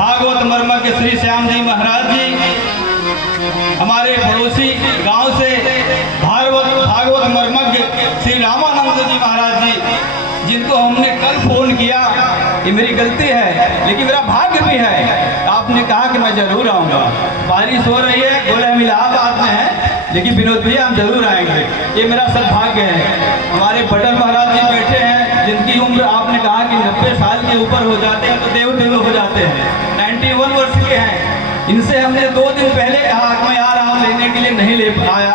भागवत मर्मज्ञ श्री श्याम जी महाराज जी हमारे पड़ोसी गांव से भागवत मर्मज्ञ श्री रामानंद जी महाराज जी, जिनको हमने कल फोन किया। ये मेरी गलती है लेकिन मेरा भाग्य भी है। आपने कहा कि मैं जरूर आऊँगा। बारिश हो रही है, बोले हम इलाहाबाद में हैं, लेकिन विनोद भैया हम जरूर आएंगे। ये मेरा सद्भाग्य है। हमारे पटेल महाराज जी बैठे हैं, जिनकी उम्र आपने कहा कि 90 साल के ऊपर हो जाते हैं तो देव हो जाते हैं। 91 वर्ष के हैं। इनसे हमने 2 दिन पहले कहा कि मैं आ रहा हूँ, लेने के लिए नहीं ले पाया,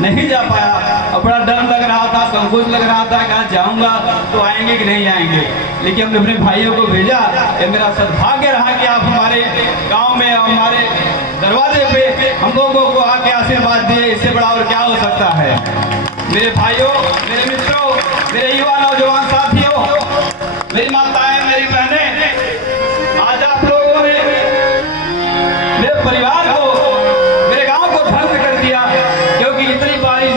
नहीं जा पाया और बड़ा डर लग रहा था, संकोच लग रहा था, कहा जाऊंगा तो आएंगे कि नहीं आएंगे। लेकिन हमने अपने भाइयों को भेजा। ये मेरा सद्भाग्य रहा कि आप हमारे गांव में और हमारे दरवाजे पे हम लोगों को आके आशीर्वाद दिए। इससे बड़ा और क्या हो सकता है। मेरे भाइयों, मेरे मित्रों, मेरे युवा नौजवान साथियों, मेरी माताएं, मेरी बहनें, आज आप लोगों ने मेरे परिवार को, मेरे गांव को ध्वस्त कर दिया। क्योंकि इतनी बारिश,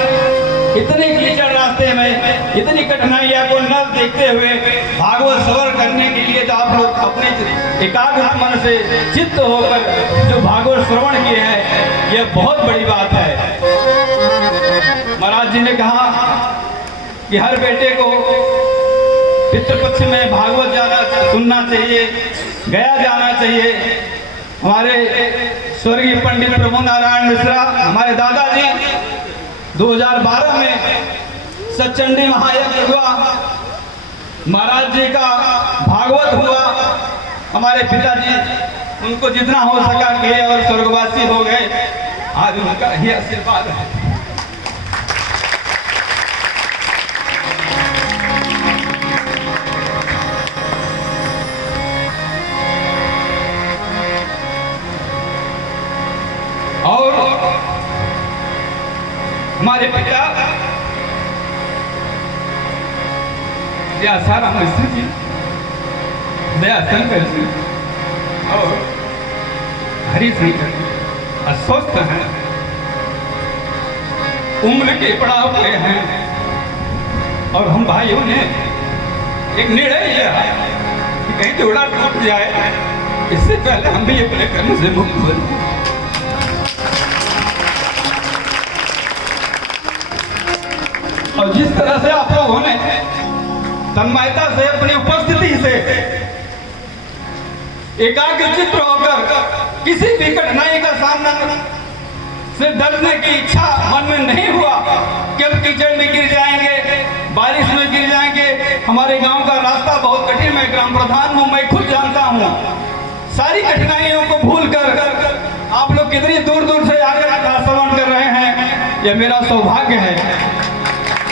इतने कीचड़ रास्ते में, इतनी कठिनाइयों को न देखते हुए भागवत श्रवण करने के लिए तो आप लोग अपने एकाग्र मन से चित्त होकर जो भागवत श्रवण किए हैं, यह बहुत बड़ी बात है। महाराज जी ने कहा कि हर बेटे को पितृपक्ष में भागवत सुनना चाहिए, गया जाना चाहिए। हमारे स्वर्गीय पंडित प्रभु नारायण मिश्रा, हमारे दादाजी, 2012 में सचंडी महायज्ञ हुआ, महाराज जी का भागवत हुआ। हमारे पिताजी उनको जितना हो सका किए और स्वर्गवासी हो गए। आज उनका ही आशीर्वाद है। और हमारे पिता सारा मिश्र जी, दया शंकर जी और हरिशंकर जी अस्वस्थ हैं, उम्र के पड़ाव पे हैं। और हम भाइयों ने एक निर्णय लिया कि कहीं जोड़ा टूट जाए, इससे पहले हम भी अपने कर्म से मुक्त हो जाए। और जिस तरह से आप लोगों ने तन्मयता से अपनी उपस्थिति से एकाग्रचित्त होकर किसी भी कठिनाई का सामना से डरने की इच्छा मन में नहीं हुआ कि हम कीचड़ में गिर जाएंगे, बारिश में गिर जाएंगे। हमारे गांव का रास्ता बहुत कठिन, मैं ग्राम प्रधान हूं, मैं खुद जानता हूं। सारी कठिनाइयों को भूल कर आप लोग कितनी दूर दूर से आकर श्रवण कर रहे हैं, यह मेरा सौभाग्य है।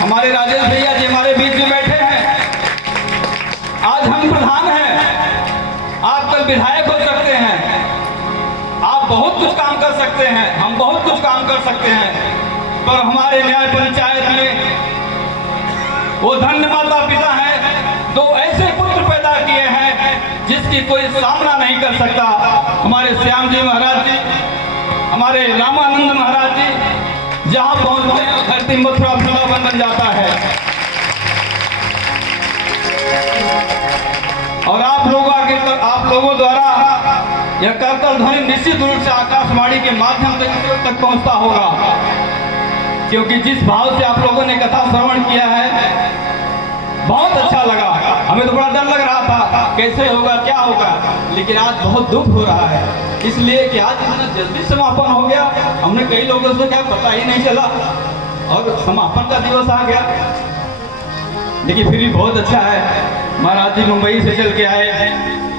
हमारे राजेश भैया जी हमारे बीच में बैठे हैं। आज हम प्रधान हैं, आप कल विधायक हो सकते हैं, आप बहुत कुछ काम कर सकते हैं, हम बहुत कुछ काम कर सकते हैं। पर हमारे न्याय पंचायत में वो धन्य माता पिता हैं, 2 ऐसे पुत्र पैदा किए हैं जिसकी कोई सामना नहीं कर सकता। हमारे श्याम जी महाराज जी, हमारे रामानंद महाराज जी, जहां पहुंचते हैं धरती मथुरा वृंदावन बन जाता है। और आप लोगों द्वारा यह करतल ध्वनि निश्चित रूप से आकाशवाणी के माध्यम से तक पहुंचता होगा। क्योंकि जिस भाव से आप लोगों ने कथा श्रवण किया है, बहुत अच्छा लगा। हमें तो बड़ा डर लग रहा था कैसे होगा, क्या होगा, लेकिन आज बहुत दुख हो रहा है, इसलिए कि आज इतना जल्दी समापन हो गया। हमने कई लोगों से क्या पता ही नहीं चला और समापन का दिवस आ गया। लेकिन फिर भी बहुत अच्छा है। महाराज जी मुंबई से चल के आए,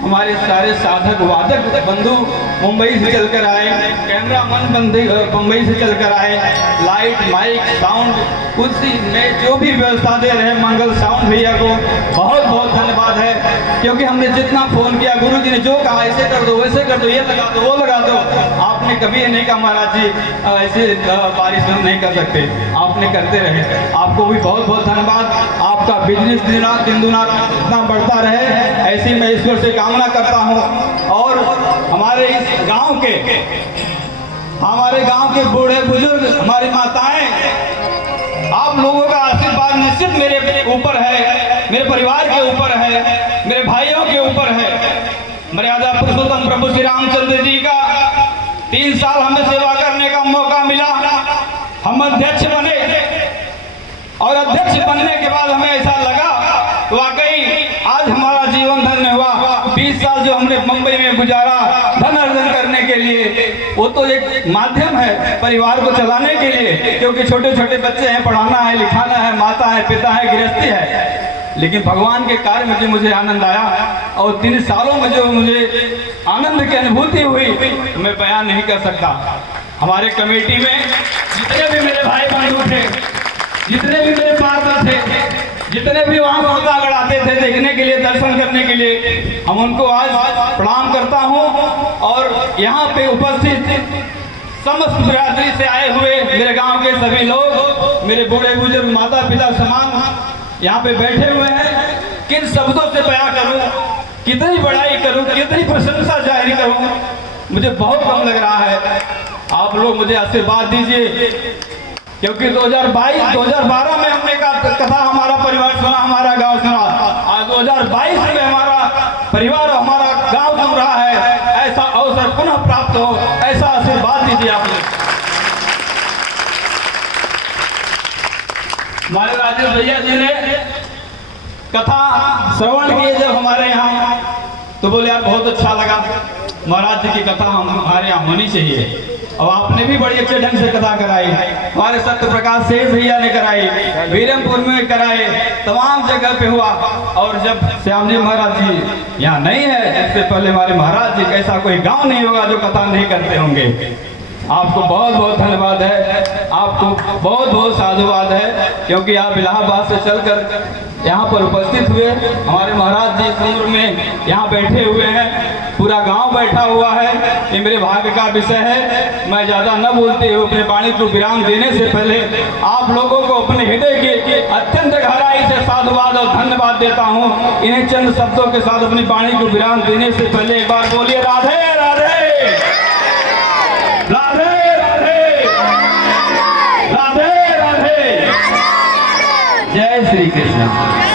हमारे सारे साधक वादक बंधु मुंबई से चलकर आए, कैमरामैन बंधु मुंबई से चलकर आए, लाइट, माइक, साउंड, कुर्सी में जो भी व्यवस्था दे रहे मंगल साउंड भैया को बहुत बहुत धन्यवाद है। क्योंकि हमने जितना फोन किया, गुरु जी ने जो कहा ऐसे कर दो, वैसे कर दो, ये लगा दो, वो लगा दो, आपने कभी ये नहीं कहा महाराज जी ऐसे बारिश में नहीं कर सकते, आपने करते रहे। आपको भी बहुत बहुत धन्यवाद। आपका बिजनेस दिन दुना इतना बढ़ता रहे, ऐसी मैं ईश्वर से कामना करता हूँ। और हमारे इस गांव के बूढ़े बुजुर्ग, हमारी माताएं, आप लोगों का आशीर्वाद निश्चित मेरे ऊपर है। मेरे परिवार के ऊपर है, मेरे भाइयों के ऊपर है। मर्यादा पुरुषोत्तम प्रभु श्री रामचंद्र जी का 3 साल हमें सेवा करने का मौका मिला। हम अध्यक्ष बने और अध्यक्ष बनने के बाद हमें ऐसा लगा वाकई आज हमारा जीवन धन्य हुआ। 20 साल जो हमने मुंबई में गुजारा धन अर्जन करने के लिए, वो तो एक माध्यम है परिवार को चलाने के लिए, क्योंकि छोटे छोटे बच्चे हैं, पढ़ाना है, लिखाना है, माता है, पिता है, गृहस्थी है। लेकिन भगवान के कार्य में जो मुझे आनंद आया और 3 सालों में जो मुझे आनंद की अनुभूति हुई मैं बयान नहीं कर सकता। हमारे कमेटी में जितने भी मेरे भाई बंधु थे, जितने भी मेरे पार्षद थे, जितने भी वहाँ घोड़ागढ़ आते थे देखने के लिए, दर्शन करने के लिए, हम उनको आज प्रणाम करता हूँ। और यहाँ पे उपस्थित समस्त बिरादरी से आए हुए मेरे गांव के सभी लोग, मेरे बूढ़े बुजुर्ग, माता पिता समान यहाँ पे बैठे हुए हैं। किन शब्दों से बयां करूँ, कितनी बड़ाई करूँ, कितनी प्रशंसा जाहिर करूँ, मुझे बहुत कम लग रहा है। आप लोग मुझे आशीर्वाद दीजिए, क्योंकि 2012 में हमने कथा हमारा परिवार सुना, हमारा गांव सुना। आज 2022 में हमारा परिवार और हमारा गांव सुन रहा है। ऐसा अवसर पुनः प्राप्त हो, ऐसा आशीर्वाद दीजिए आप लोग। हमारे राजेश भैया जी ने कथा श्रवण किए जब हमारे यहाँ, तो बोले यार बहुत अच्छा लगा, महाराज जी की कथा हमारे यहाँ होनी चाहिए। और आपने भी बड़ी अच्छे ढंग से कथा कराई। हमारे सत्य प्रकाश शेष भैया ने कराई, वीरमपुर में कराए, तमाम जगह पे हुआ। और जब श्याम जी महाराज जी यहाँ नहीं है, इससे पहले हमारे महाराज जी का ऐसा कोई गांव नहीं होगा जो कथा नहीं करते होंगे। आपको बहुत बहुत धन्यवाद है, आपको बहुत बहुत साधुवाद है, क्योंकि आप इलाहाबाद से चलकर यहाँ पर उपस्थित हुए। हमारे महाराज जी उम्र में यहाँ बैठे हुए हैं, पूरा गांव बैठा हुआ है। ये मेरे भाग्य का विषय है। मैं ज़्यादा न बोलते हुए अपने वाणी को विराम देने से पहले आप लोगों को अपने हृदय के अत्यंत गहराई से साधुवाद और धन्यवाद देता हूँ। इन्हें चंद शब्दों के साथ अपनी वाणी को विराम देने से पहले एक बार बोलिए राधे राधे, राधे राधे, राधे राधे, जय श्री कृष्ण।